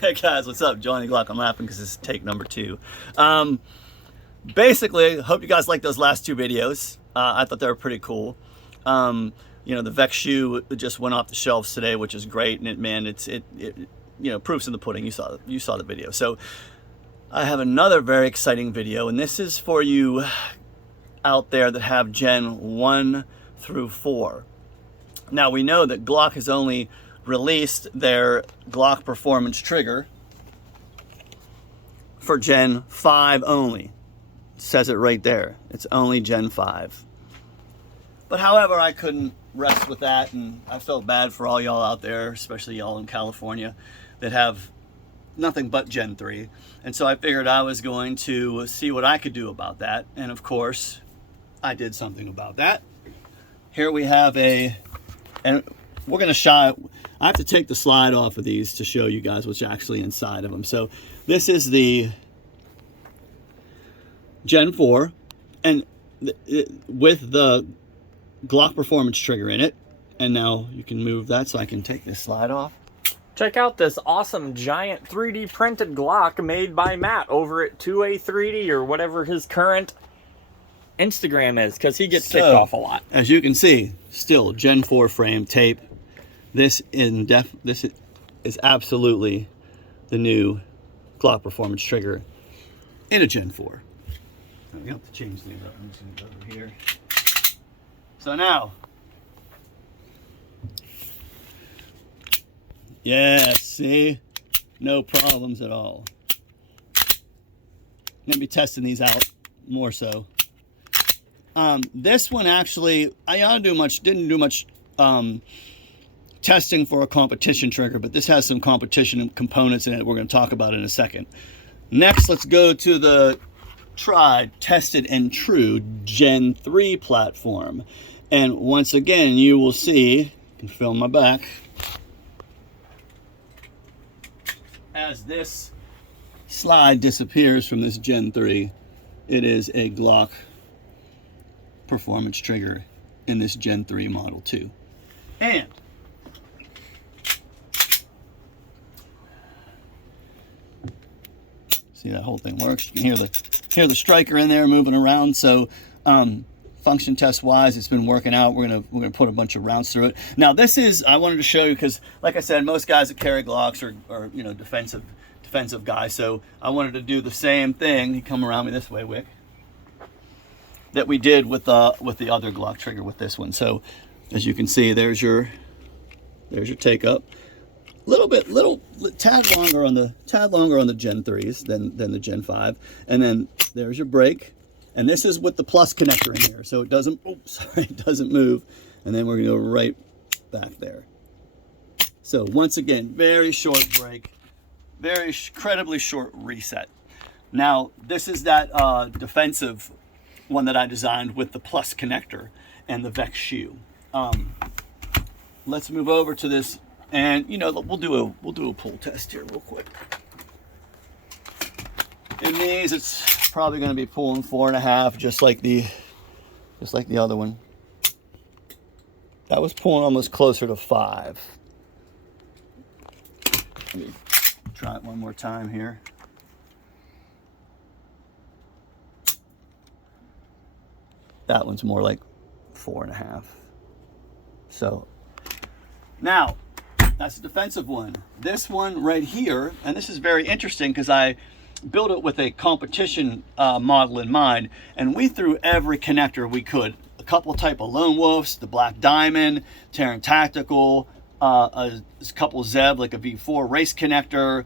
Hey guys, what's up? Johnny Glock. I'm laughing because this is take number 2. Basically, hope you guys like those last 2 videos. I thought they were pretty cool. You know, the Vex shoe just went off the shelves today, which is great, and it you know, proof's in the pudding. You saw the video. So I have another very exciting video, and this is for you out there that have Gen 1 through 4. Now we know that Glock has only released their Glock performance trigger for Gen 5 only. It says it right there. It's only Gen 5. But however, I couldn't rest with that, and I felt bad for all y'all out there, especially y'all in California, that have nothing but Gen 3. And so I figured I was going to see what I could do about that. And of course, I did something about that. Here we have and we're going to shot. I have to take the slide off of these to show you guys what's actually inside of them. So this is the Gen 4, and with the Glock performance trigger in it. And now you can move that so I can take this slide off. Check out this awesome giant 3D printed Glock made by Matt over at 2A3D or whatever his current Instagram is, because he gets kicked off a lot. As you can see, still Gen 4 frame tape. This is absolutely the new Glock performance trigger in a Gen 4. We have to change things up. I'm just going to go over here. So now, yeah, see, no problems at all. I'm going to be testing these out more so. This one actually, I didn't do much testing for a competition trigger, but this has some competition components in it we're going to talk about in a second. Next, let's go to the tried, tested, and true Gen 3 platform. And once again, you will see, I can film my back, as this slide disappears from this Gen 3, it is a Glock performance trigger in this Gen 3 Model 2. And see, that whole thing works. You can hear the striker in there moving around. So function test wise, it's been working out. We're gonna put a bunch of rounds through it. Now this is, I wanted to show you because, like I said, most guys that carry Glocks are you know, defensive guys. So I wanted to do the same thing. You come around me this way, Wick, that we did with the other Glock trigger with this one. So as you can see, there's your take up. Little tad longer on the Gen 3s than the Gen 5, and then there's your brake, and this is with the plus connector in here, so it doesn't move, and then we're gonna go right back there. So once again, very short brake, very incredibly short reset. Now this is that defensive one that I designed with the plus connector and the Vex shoe. Let's move over to this. And you know, we'll do a pull test here real quick. In these, it's probably going to be pulling 4.5, just like the other one. That was pulling almost closer to 5. Let me try it one more time here. That one's more like 4.5. So now, that's the defensive one. This one right here, and this is very interesting because I built it with a competition model in mind, and we threw every connector we could. A couple type of Lone Wolves, the Black Diamond, Terran Tactical, a couple Zeb, like a V4 race connector,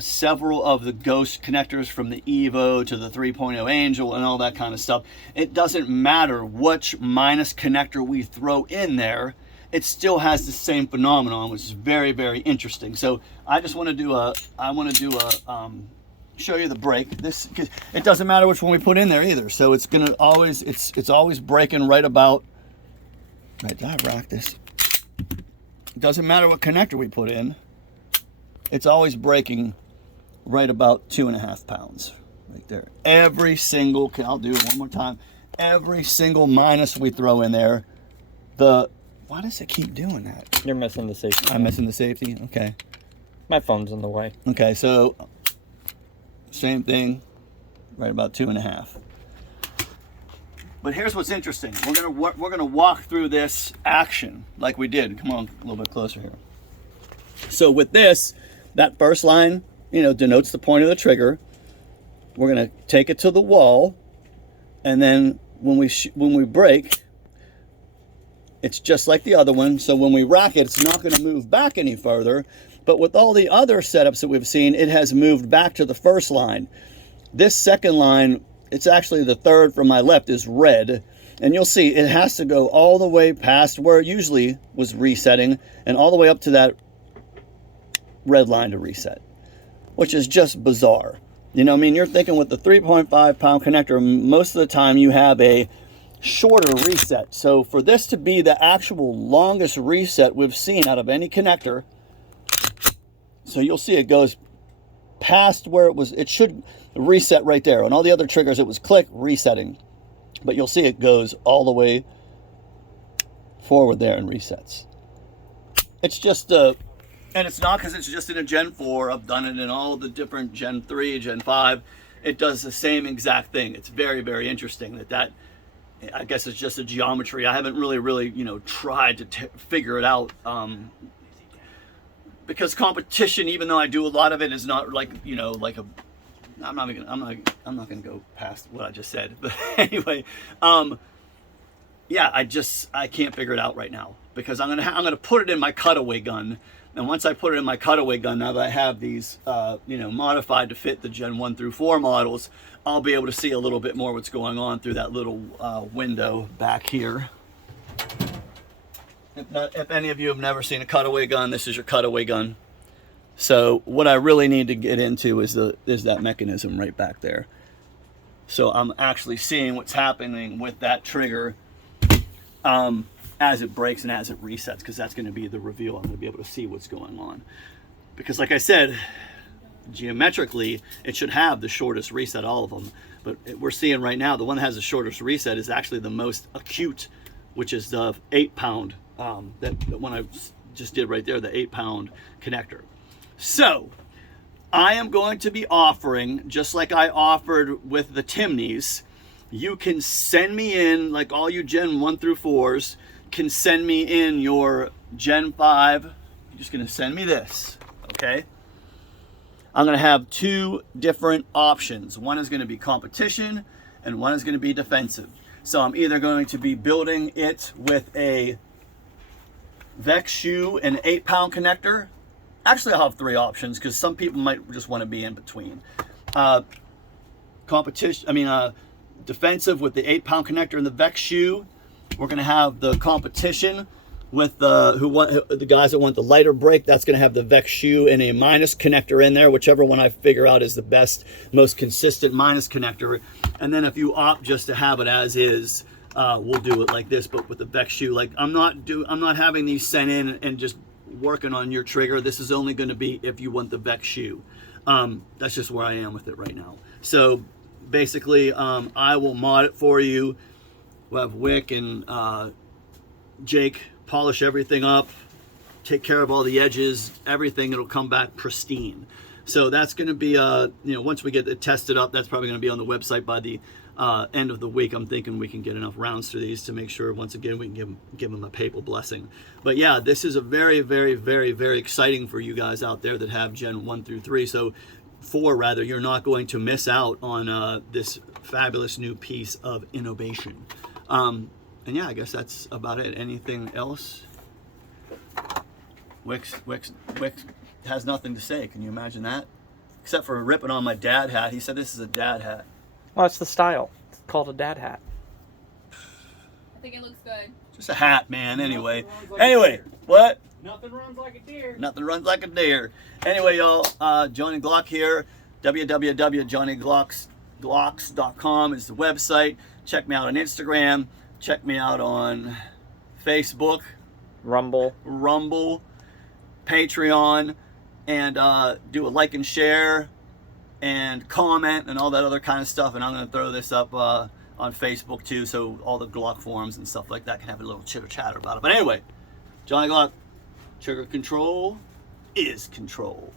several of the Ghost connectors from the Evo to the 3.0 Angel and all that kind of stuff. It doesn't matter which minus connector we throw in there, it still has the same phenomenon, which is very, very interesting. So I just want to do show you the brake. This, cause it doesn't matter which one we put in there either. So it's gonna always, it's always braking right about, right, did I rack this? It doesn't matter what connector we put in. It's always braking right about 2.5 pounds right there. Every single, I'll do it one more time. Every single minus we throw in there, why does it keep doing that? You're missing the safety. I'm missing the safety? Okay. My phone's in the way. Okay, so same thing, right about 2.5. But here's what's interesting. We're gonna walk through this action like we did. Come on, a little bit closer here. So with this, that first line, denotes the point of the trigger. We're gonna take it to the wall, and then when we break, it's just like the other one. So when we rack it, it's not gonna move back any further. But with all the other setups that we've seen, it has moved back to the first line. This second line, it's actually the third from my left, is red. And you'll see it has to go all the way past where it usually was resetting and all the way up to that red line to reset, which is just bizarre. You're thinking with the 3.5 pound connector, most of the time you have a shorter reset. So for this to be the actual longest reset we've seen out of any connector, so you'll see it goes past where it should reset right there. On all the other triggers, it was click, resetting. But you'll see it goes all the way forward there and resets. It's just, and it's not because it's just in a Gen 4. I've done it in all the different Gen 3, Gen 5. It does the same exact thing. It's very, very interesting that I guess it's just a geometry. I haven't really, tried to figure it out. Because competition, even though I do a lot of it, is not like a. I'm not gonna go past what I just said. But anyway, yeah, I can't figure it out right now because I'm gonna put it in my cutaway gun, and once I put it in my cutaway gun, now that I have these modified to fit the Gen 1 through 4 models, I'll be able to see a little bit more what's going on through that little window back here. If any of you have never seen a cutaway gun, this is your cutaway gun. So what I really need to get into is that mechanism right back there. So I'm actually seeing what's happening with that trigger as it breaks and as it resets, because that's going to be the reveal. I'm going to be able to see what's going on. Because like I said, geometrically, it should have the shortest reset, all of them. But we're seeing right now, the one that has the shortest reset is actually the most acute, which is the 8 pound. That one I just did right there, the 8 pound connector. So I am going to be offering, just like I offered with the Timneys, you can send me in, like all you Gen 1 through 4s can send me in your Gen 5. You're just going to send me this, okay? I'm going to have 2 different options. One is going to be competition and one is going to be defensive. So I'm either going to be building it with a Vex shoe and 8 pound connector. Actually, I'll have 3 options because some people might just want to be in between. Defensive with the 8 pound connector and the Vex shoe. We're going to have the competition with the guys that want the lighter break. That's going to have the Vex shoe and a minus connector in there, whichever one I figure out is the best, most consistent minus connector. And then if you opt just to have it as is, we'll do it like this, but with the Vex shoe. Like I'm not having these sent in and just working on your trigger. This is only going to be if you want the Vex shoe. That's just where I am with it right now. So basically, I will mod it for you. We'll have Wick and Jake polish everything up, take care of all the edges, everything. It'll come back pristine. So that's going to be, once we get it tested up, that's probably going to be on the website by the end of the week. I'm thinking we can get enough rounds through these to make sure, once again, we can give them a papal blessing. But yeah, this is a very, very, very, very exciting for you guys out there that have Gen 1 through 3. So 4 rather, you're not going to miss out on this fabulous new piece of innovation. And yeah, I guess that's about it. Anything else? Wix has nothing to say. Can you imagine that? Except for ripping on my dad hat. He said this is a dad hat. Well, it's the style. It's called a dad hat. I think it looks good. Just a hat, man. Anyway. What? Nothing runs like a deer. Nothing runs like a deer. Anyway, y'all, Johnny Glock here. www.johnnyglocks.com is the website. Check me out on Instagram. Check me out on Facebook. Rumble. Patreon. And do a like and share and comment and all that other kind of stuff. And I'm going to throw this up on Facebook too, so all the Glock forums and stuff like that can have a little chitter chatter about it. But anyway, Johnny Glock, trigger control is control.